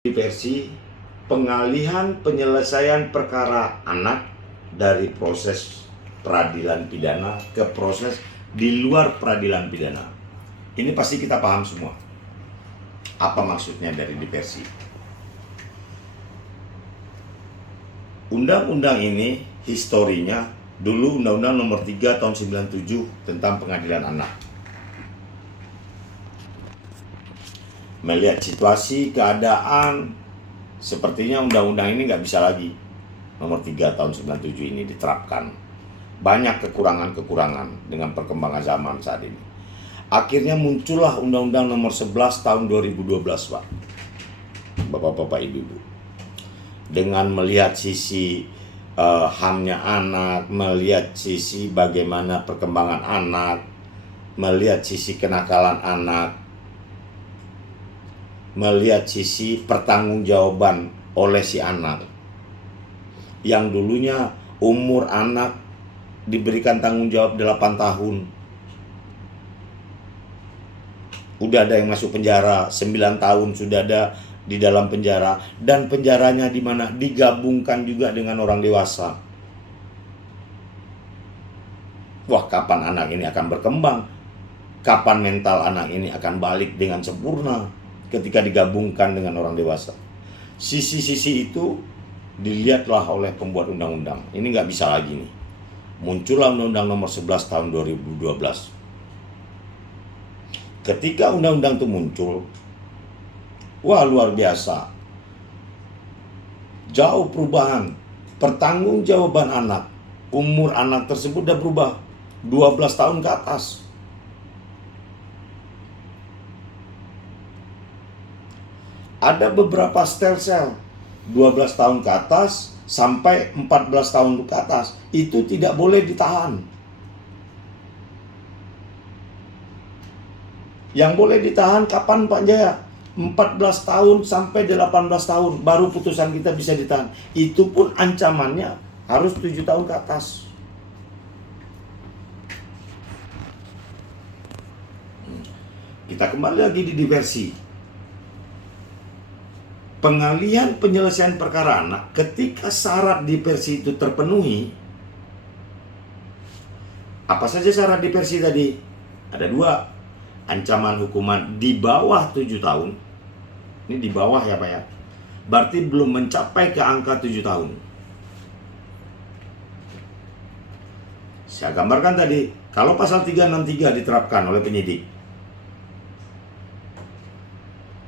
Diversi pengalihan penyelesaian perkara anak dari proses peradilan pidana ke proses di luar peradilan pidana. Ini pasti kita paham semua. Apa maksudnya dari diversi? Undang-undang ini historinya dulu Undang-Undang Nomor 3 Tahun 97 tentang Pengadilan Anak. Melihat situasi, keadaan, sepertinya undang-undang ini nggak bisa lagi Nomor 3 Tahun 97 ini diterapkan. Banyak kekurangan-kekurangan dengan perkembangan zaman saat ini. Akhirnya muncullah Undang-Undang Nomor 11 Tahun 2012, Pak. Bapak-bapak, ibu-ibu. Dengan melihat sisi HAM-nya anak, melihat sisi bagaimana perkembangan anak, melihat sisi kenakalan anak, melihat sisi pertanggungjawaban oleh si anak. Yang dulunya umur anak diberikan tanggung jawab 8 tahun. Udah ada yang masuk penjara, 9 tahun sudah ada di dalam penjara, dan penjaranya di mana digabungkan juga dengan orang dewasa. Wah, kapan anak ini akan berkembang? Kapan mental anak ini akan balik dengan sempurna ketika digabungkan dengan orang dewasa? Sisi-sisi itu dilihatlah oleh pembuat undang-undang. Ini nggak bisa lagi nih. Muncullah Undang-Undang Nomor 11 Tahun 2012. Ketika undang-undang itu muncul, wah, luar biasa. Jauh perubahan. Pertanggungjawaban anak, umur anak tersebut udah berubah 12 tahun ke atas. Ada beberapa sel 12 tahun ke atas sampai 14 tahun ke atas. Itu tidak boleh ditahan. Yang boleh ditahan kapan, Pak Jaya? 14 tahun sampai 18 tahun baru putusan kita bisa ditahan. Itu pun ancamannya harus 7 tahun ke atas. Kita kembali lagi di diversi. Pengalihan penyelesaian perkara anak, ketika syarat diversi itu terpenuhi. Apa saja syarat diversi tadi? Ada 2. Ancaman hukuman di bawah 7 tahun. Ini di bawah ya, Pak ya. Berarti belum mencapai ke angka 7 tahun. Saya gambarkan tadi, kalau pasal 363 diterapkan oleh penyidik,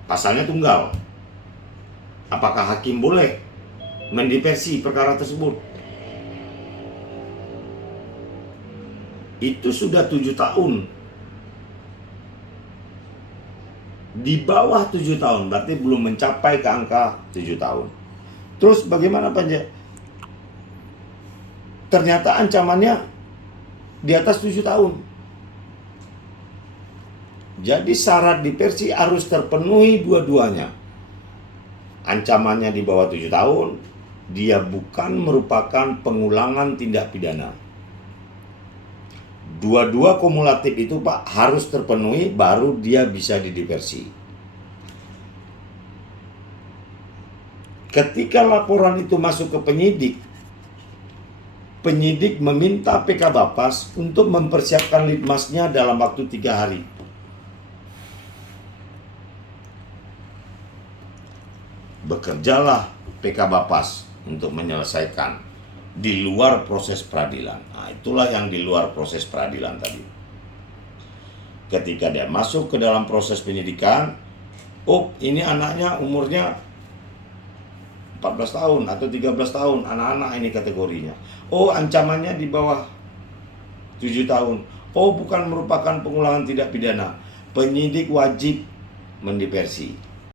pasalnya tunggal. Apakah hakim boleh mendiversi perkara tersebut? Itu sudah 7 tahun. Di bawah 7 tahun, berarti belum mencapai ke angka 7 tahun. Terus bagaimana, Pak? Ternyata ancamannya di atas 7 tahun. Jadi syarat diversi harus terpenuhi dua-duanya. Ancamannya di bawah 7 tahun, dia bukan merupakan pengulangan tindak pidana. Dua-dua kumulatif itu, Pak, harus terpenuhi baru dia bisa didiversi. Ketika laporan itu masuk ke penyidik, penyidik meminta PK Bapas untuk mempersiapkan litmasnya dalam waktu 3 hari. Bekerjalah PK Bapas untuk menyelesaikan di luar proses peradilan. Nah, itulah yang di luar proses peradilan tadi. Ketika dia masuk ke dalam proses penyidikan, oh, ini anaknya umurnya 14 tahun atau 13 tahun, anak-anak ini kategorinya. Oh, ancamannya di bawah 7 tahun. Oh, bukan merupakan pengulangan tindak pidana. Penyidik wajib mendiversi.